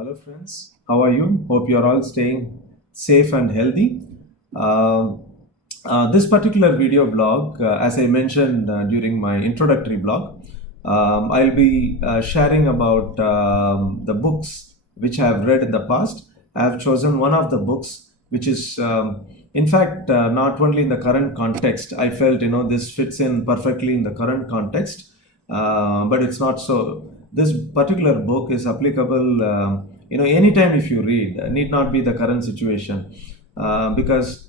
Hello, friends. How are you? Hope you're all staying safe and healthy. Uh, this particular video blog, as I mentioned during my introductory blog, I'll be sharing about the books which I have read in the past. I have chosen one of the books which is, in fact, not only in the current context. I felt this fits in perfectly in the current context, but it's not so. This particular book is applicable, anytime if you read. Need not be the current situation, because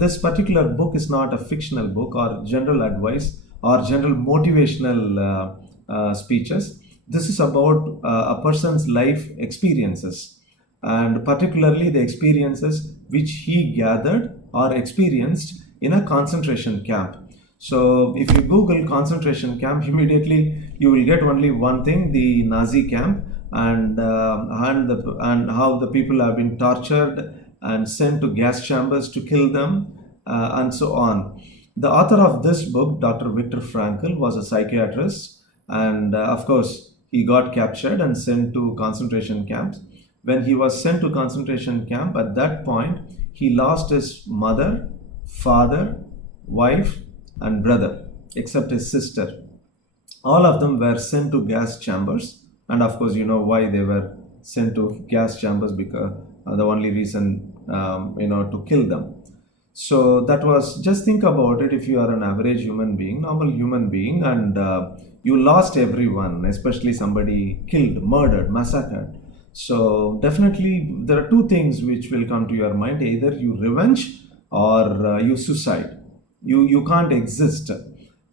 this particular book is not a fictional book or general advice or general motivational speeches. This is about a person's life experiences, and particularly the experiences which he gathered or experienced in a concentration camp. So if you Google concentration camp, immediately you will get only one thing: the Nazi camp, and how the people have been tortured and sent to gas chambers to kill them, and so on. The author of this book, Dr. Viktor Frankl, was a psychiatrist, and of course, he got captured and sent to concentration camps. When he was sent to concentration camp, at that point, he lost his mother, father, wife, and brother, except his sister. All of them were sent to gas chambers, and of course, you know why they were sent to gas chambers, because the only reason, to kill them. So that was, just think about it. If you are an average human being, normal human being, and you lost everyone, especially somebody killed, murdered, massacred. So definitely there are two things which will come to your mind: either you revenge or you suicide. You can't exist,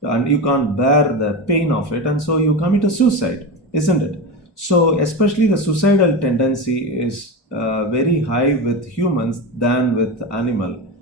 and you can't bear the pain of it, and so you commit a suicide, isn't it? So especially the suicidal tendency is very high with humans than with animal,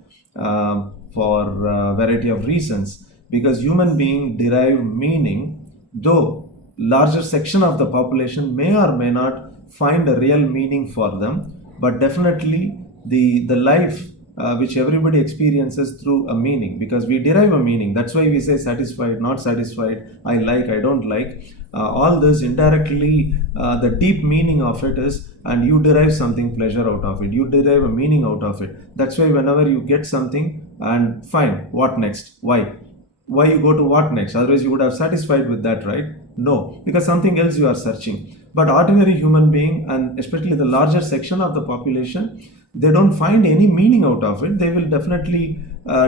for a variety of reasons, because human being derive meaning, though larger section of the population may or may not find a real meaning for them, but definitely the life which everybody experiences through a meaning, because we derive a meaning. That's why we say satisfied, not satisfied, I like, I don't like. All this indirectly, the deep meaning of it is, and you derive something pleasure out of it, you derive a meaning out of it. That's why whenever you get something, and fine, what next? Why you go to what next? Otherwise you would have satisfied with that, right? No, because something else you are searching. But ordinary human being, and especially the larger section of the population, they don't find any meaning out of it. They will definitely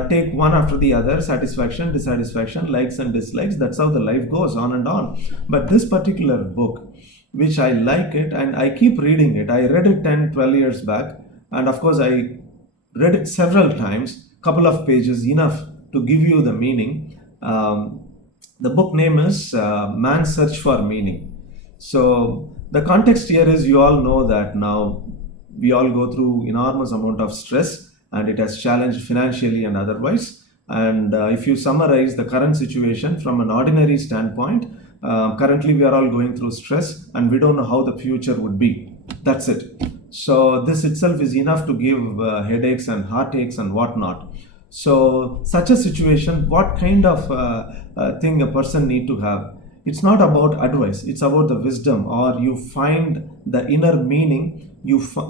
take one after the other: satisfaction, dissatisfaction, likes and dislikes. That's how the life goes on and on. But this particular book, which I like it and I keep reading it, I read it 10, 12 years back, and of course I read it several times, couple of pages enough to give you the meaning. The book name is Man's Search for Meaning. So the context here is, you all know that now we all go through enormous amount of stress, and it has challenged financially and otherwise. And if you summarize the current situation from an ordinary standpoint, currently we are all going through stress, and we don't know how the future would be. That's it. So this itself is enough to give headaches and heartaches and whatnot. So such a situation, what kind of thing a person need to have? It's not about advice, it's about the wisdom, or you find the inner meaning.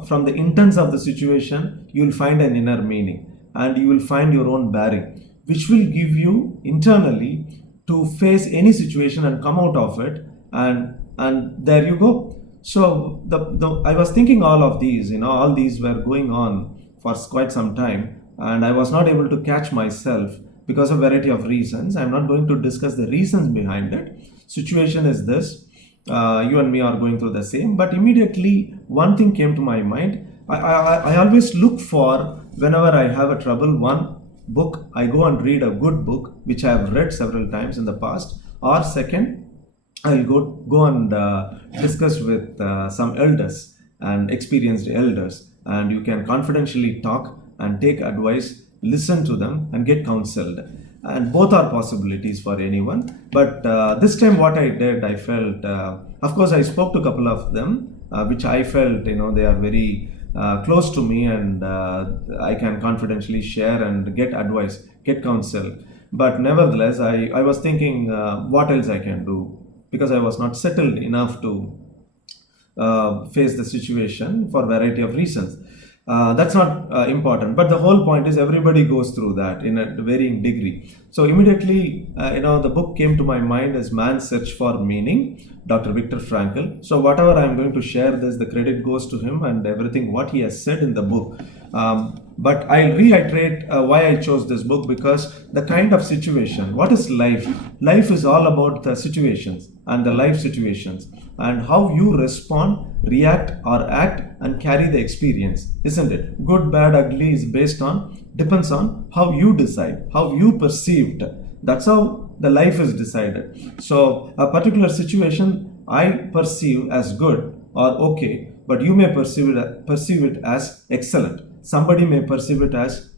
From the intents of the situation, you will find an inner meaning, and you will find your own bearing, which will give you internally to face any situation and come out of it, and there you go. So I was thinking all of these, all these were going on for quite some time, and I was not able to catch myself because of a variety of reasons. I'm not going to discuss the reasons behind it. Situation is this: you and me are going through the same. But immediately one thing came to my mind. I always look for, whenever I have a trouble, one book, I go and read a good book which I have read several times in the past, or second, I'll go and discuss with some elders and experienced elders, and you can confidentially talk and take advice, listen to them, and get counseled. And both are possibilities for anyone. But this time, what I did, I felt, of course, I spoke to a couple of them, which I felt, they are very close to me, and I can confidentially share and get advice, get counsel. But nevertheless, I was thinking what else I can do, because I was not settled enough to face the situation for a variety of reasons. That's not important, but the whole point is everybody goes through that in a varying degree. So immediately, the book came to my mind as Man's Search for Meaning, Dr. Viktor Frankl. So whatever I'm going to share, this the credit goes to him and everything what he has said in the book. But I'll reiterate why I chose this book, because the kind of situation, what is life? Life is all about the situations and the life situations and how you respond, react or act and carry the experience, isn't it? Good, bad, ugly is depends on how you decide, how you perceived. That's how the life is decided. So a particular situation I perceive as good or okay, but you may perceive it as excellent. Somebody may perceive it as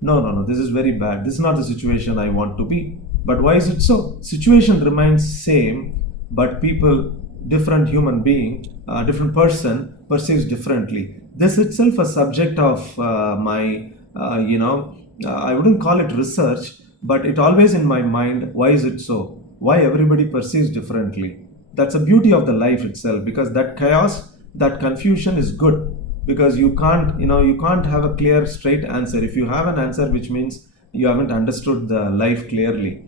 no, this is very bad. This is not the situation I want to be. But why is it so? Situation remains same, but people, different human being, different person perceives differently. This itself a subject of my, I wouldn't call it research, but it always in my mind. Why is it so? Why everybody perceives differently? That's the beauty of the life itself, because that chaos, that confusion is good, because you can't have a clear straight answer. If you have an answer, which means you haven't understood the life clearly,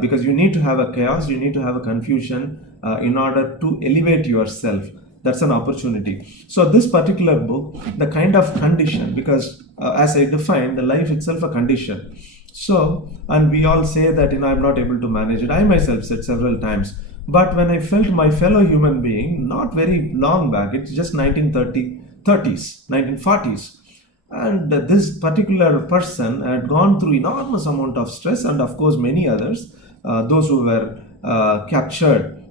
because you need to have a chaos, you need to have a confusion in order to elevate yourself. That's an opportunity. So this particular book, the kind of condition, because as I defined, the life itself a condition. So, and we all say that I'm not able to manage it. I myself said several times. But when I felt my fellow human being, not very long back, it's just 1940s, and this particular person had gone through enormous amount of stress, and of course many others, those who were captured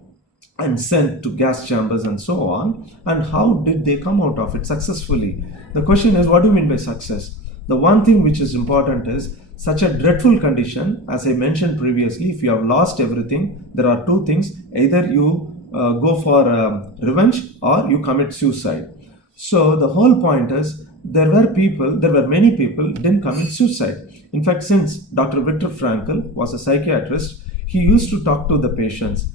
and sent to gas chambers and so on. And how did they come out of it successfully? The question is, what do you mean by success? The one thing which is important is, such a dreadful condition, as I mentioned previously, if you have lost everything, there are two things: either you go for revenge or you commit suicide. So the whole point is, there were many people didn't commit suicide. In fact, since Dr. Viktor Frankl was a psychiatrist, he used to talk to the patients,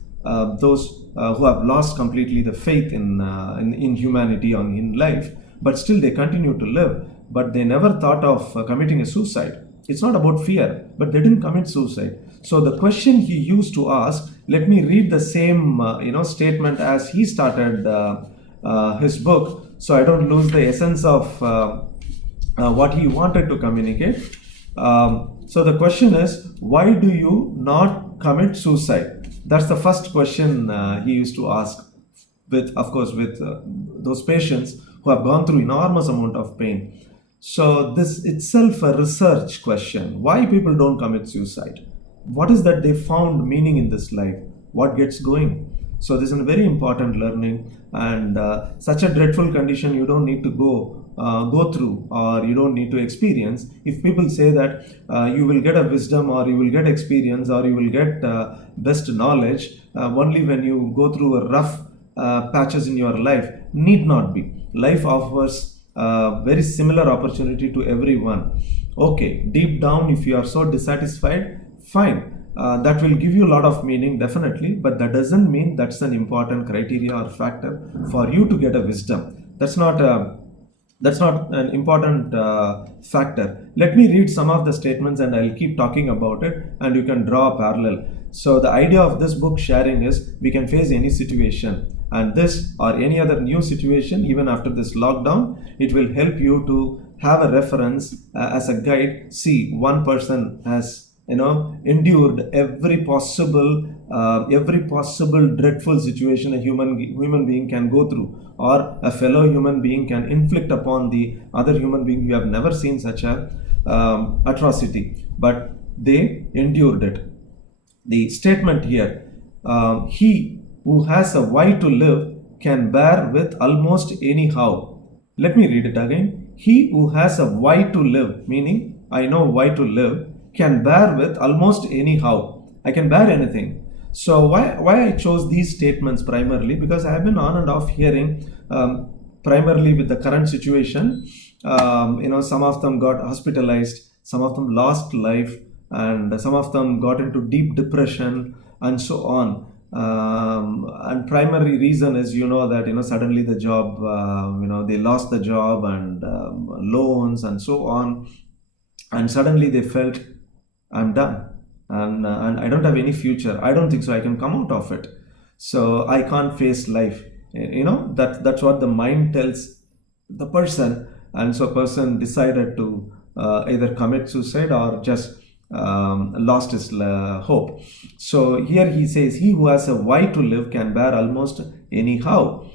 those who have lost completely the faith in humanity or in life, but still they continue to live, but they never thought of committing a suicide. It's not about fear, but they didn't commit suicide. So the question he used to ask, let me read the same statement as he started his book, so I don't lose the essence of what he wanted to communicate. So the question is, why do you not commit suicide? That's the first question he used to ask, with those patients who have gone through enormous amount of pain. So this itself a research question. Why people don't commit suicide? What is that they found meaning in this life? What gets going? So this is a very important learning, and such a dreadful condition you don't need to go through, or you don't need to experience. If people say that you will get a wisdom, or you will get experience, or you will get best knowledge only when you go through a rough patches in your life, need not be. Life offers very similar opportunity to everyone. Okay, deep down, if you are so dissatisfied, fine. That will give you a lot of meaning, definitely, but that doesn't mean that's an important criteria or factor for you to get a wisdom. That's not an important factor. Let me read some of the statements and I'll keep talking about it, and you can draw a parallel. So the idea of this book sharing is, we can face any situation, and this or any other new situation, even after this lockdown, it will help you to have a reference as a guide. See, one person has endured every possible dreadful situation a human being can go through, or a fellow human being can inflict upon the other human being. You have never seen such a atrocity, but they endured it. The statement here, he who has a why to live can bear with almost anyhow. Let me read it again. He who has a why to live, meaning I know why to live, can bear with almost anyhow. I can bear anything. So why I chose these statements primarily, because I have been on and off hearing, primarily with the current situation, some of them got hospitalized, some of them lost life, and some of them got into deep depression and so on. And primary reason is, that suddenly the job, they lost the job, and loans and so on, and suddenly they felt, I'm done, and I don't have any future. I don't think so I can come out of it. So I can't face life. That's what the mind tells the person, and so person decided to either commit suicide or just lost his hope. So here he says, he who has a why to live can bear almost anyhow.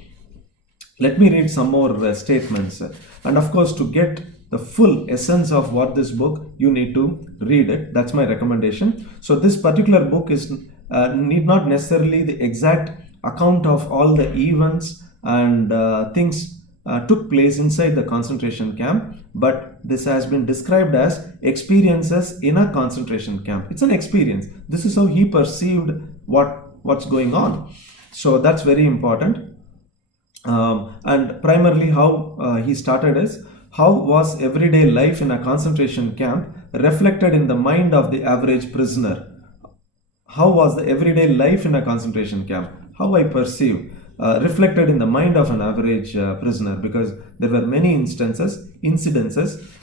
Let me read some more statements. And of course, to get the full essence of what this book, you need to read it. That's my recommendation. So this particular book is need not necessarily the exact account of all the events and things took place inside the concentration camp, but this has been described as experiences in a concentration camp. It's an experience. This is how he perceived what's going on. So that's very important. And primarily how he started is, how was everyday life in a concentration camp reflected in the mind of the average prisoner? How was the everyday life in a concentration camp? How I perceive reflected in the mind of an average prisoner, because there were many incidences,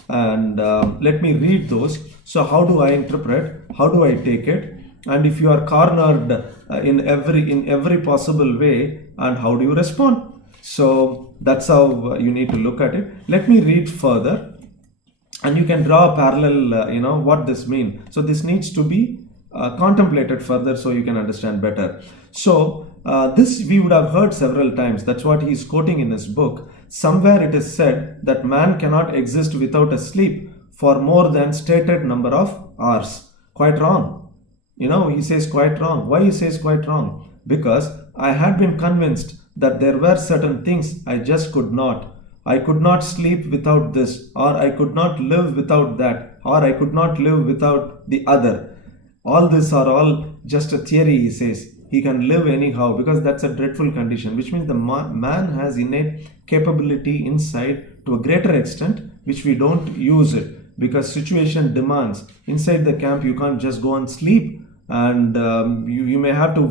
and let me read those. So how do I interpret? How do I take it? And if you are cornered in every possible way, and how do you respond? So that's how you need to look at it. Let me read further, and you can draw a parallel, what this means. So this needs to be contemplated further so you can understand better. So this we would have heard several times. That's what he is quoting in his book. Somewhere it is said that man cannot exist without a sleep for more than stated number of hours. Quite wrong. He says quite wrong. Why he says quite wrong? Because I had been convinced that there were certain things I just could not. I could not sleep without this, or I could not live without that, or I could not live without the other. All this are all just a theory, he says. He can live anyhow, because that's a dreadful condition, which means the man has innate capability inside to a greater extent, which we don't use it because situation demands. Inside the camp, you can't just go and sleep, and you may have to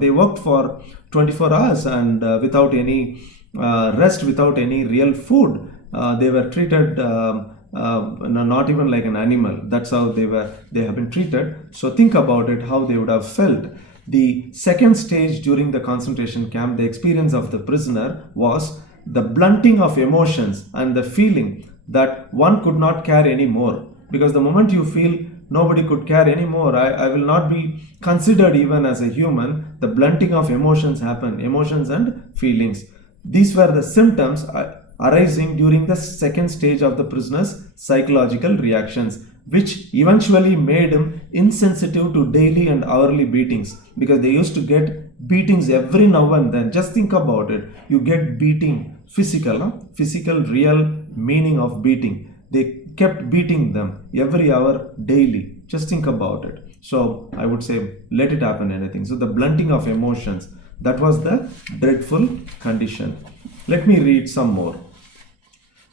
they worked for 24 hours and without any rest, without any real food. They were treated not even like an animal. That's how they have been treated. So think about it, how they would have felt. The second stage during the concentration camp, the experience of the prisoner was the blunting of emotions and the feeling that one could not care anymore. Because the moment you feel nobody could care anymore, I will not be considered even as a human, the blunting of emotions happen, emotions and feelings. These were the symptoms arising during the second stage of the prisoner's psychological reactions, which eventually made him insensitive to daily and hourly beatings, because they used to get beatings every now and then. Just think about it. You get beating, physical, real meaning of beating. They kept beating them every hour, daily. Just think about it. So I would say, let it happen, anything. So the blunting of emotions, that was the dreadful condition. Let me read some more.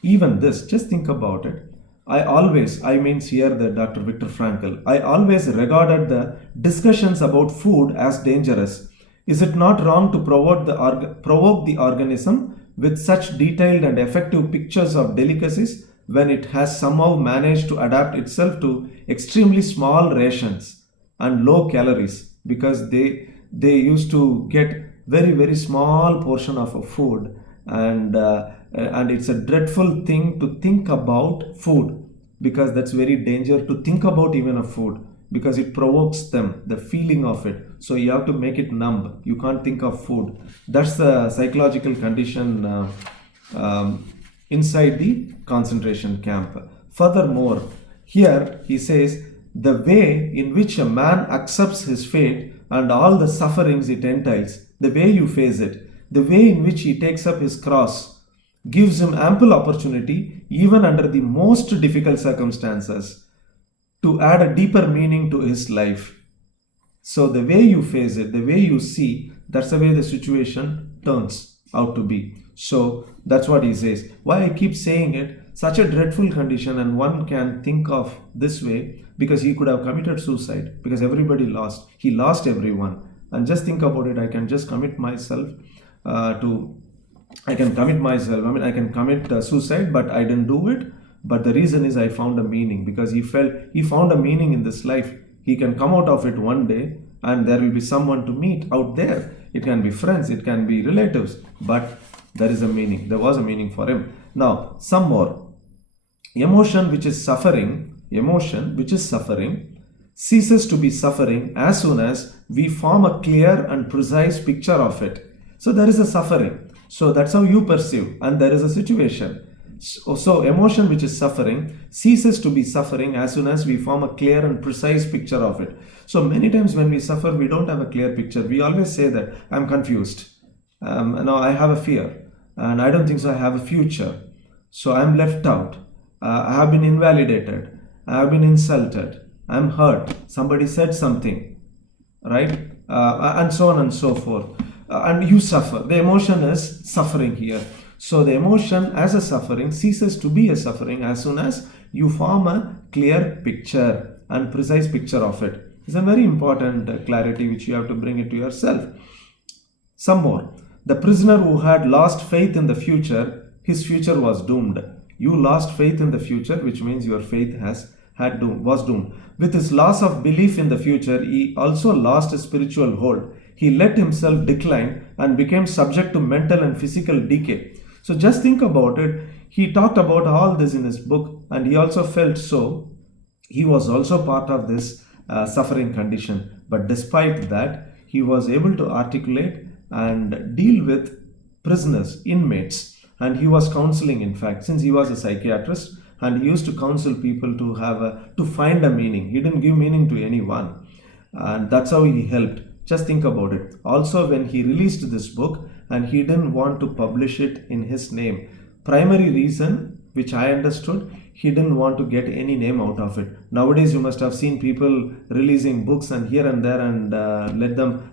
Even this, just think about it. I means here the Dr. Viktor Frankl, I always regarded the discussions about food as dangerous. Is it not wrong to provoke the organism with such detailed and effective pictures of delicacies when it has somehow managed to adapt itself to extremely small rations and low calories? Because they used to get very, very small portion of a food, and it's a dreadful thing to think about food, because that's very dangerous to think about even a food, because it provokes them, the feeling of it. So you have to make it numb. You can't think of food. That's the psychological condition inside the concentration camp. Furthermore, here he says, the way in which a man accepts his fate and all the sufferings it entails, the way you face it, the way in which he takes up his cross, gives him ample opportunity, even under the most difficult circumstances, to add a deeper meaning to his life. So the way you face it, the way you see, that's the way the situation turns out to be. So that's what he says. Why I keep saying it, such a dreadful condition, and one can think of this way, because he could have committed suicide, because everybody lost. He lost everyone. And just think about it, I can just commit myself to I can commit myself. I mean, I can commit suicide, but I didn't do it. But the reason is I found a meaning, because he found a meaning in this life. He can come out of it one day, and there will be someone to meet out there. It can be friends, it can be relatives, but there is a meaning. There was a meaning for him. Now, some more. Emotion which is suffering ceases to be suffering as soon as we form a clear and precise picture of it. So there is a suffering. So that's how you perceive, and there is a situation. So emotion which is suffering ceases to be suffering as soon as we form a clear and precise picture of it. So many times when we suffer, we don't have a clear picture. We always say that I'm confused. No, I have a fear, and I don't think so I have a future. So I'm left out. I have been invalidated. I have been insulted. I'm hurt. Somebody said something, right? And so on and so forth. And you suffer. The emotion is suffering here. So the emotion as a suffering ceases to be a suffering as soon as you form a clear picture and precise picture of it. It's a very important clarity which you have to bring it to yourself. Some more. The prisoner who had lost faith in the future, his future was doomed. You lost faith in the future, which means your faith was doomed. With his loss of belief in the future, he also lost his spiritual hold. He let himself decline and became subject to mental and physical decay. So just think about it. He talked about all this in his book, and he also felt so. He was also part of this suffering condition. But despite that, he was able to articulate and deal with prisoners, inmates, and he was counseling, in fact, since he was a psychiatrist, and he used to counsel people to find a meaning. He didn't give meaning to anyone, and that's how he helped. Just think about it. Also, when he released this book, and he didn't want to publish it in his name, primary reason which I understood, he didn't want to get any name out of it. Nowadays you must have seen people releasing books and here and there, and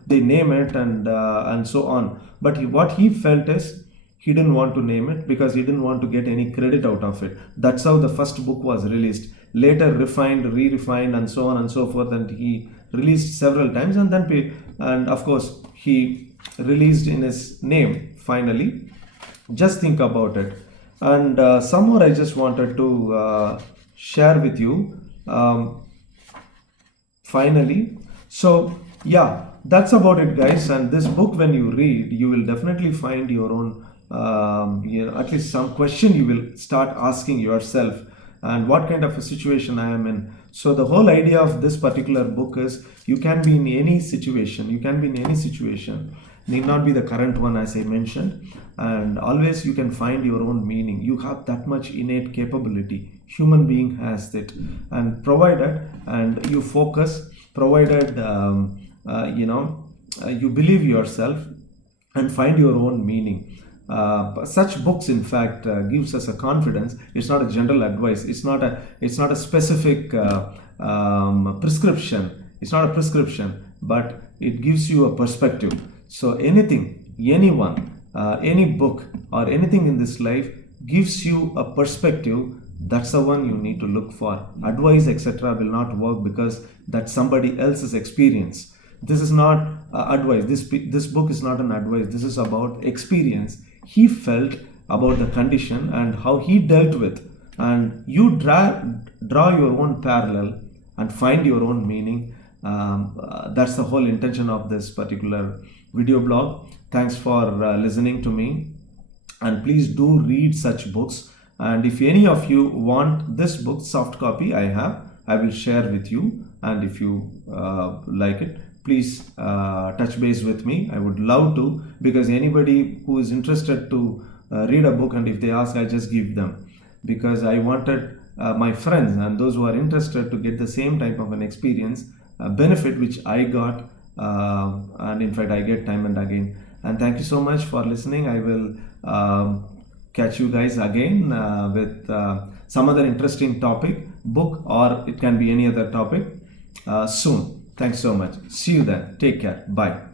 they name it and so on. But what he felt is he didn't want to name it because he didn't want to get any credit out of it. That's how the first book was released. Later refined, re-refined, and so on and so forth, and he released several times, and then and of course he released in his name finally. Just think about it. And some more I just wanted to share with you finally. So yeah, that's about it, guys. And this book, when you read, you will definitely find your own at least some question you will start asking yourself, and what kind of a situation I am in. So the whole idea of this particular book is you can be in any situation. Need not be the current one, as I mentioned, and always you can find your own meaning. You have that much innate capability. Human being has it, and provided and you focus, provided you believe yourself and find your own meaning. Such books, in fact, gives us a confidence. It's not a general advice. It's not a specific prescription. It's not a prescription, but it gives you a perspective. So anything, anyone, any book or anything in this life gives you a perspective. That's the one you need to look for. Advice, etc., will not work because that's somebody else's experience. This is not advice. This book is not an advice. This is about experience. He felt about the condition and how he dealt with, and you draw your own parallel and find your own meaning. That's the whole intention of this particular video blog. Thanks for listening to me, and please do read such books. And if any of you want this book, soft copy I will share with you, and if you like it, please touch base with me. I would love to, because anybody who is interested to read a book, and if they ask, I just give them, because I wanted my friends and those who are interested to get the same type of an experience, benefit which I got, and in fact I get time and again. And thank you so much for listening. I will catch you guys again with some other interesting topic, book, or it can be any other topic soon. Thanks so much. See you then. Take care. Bye.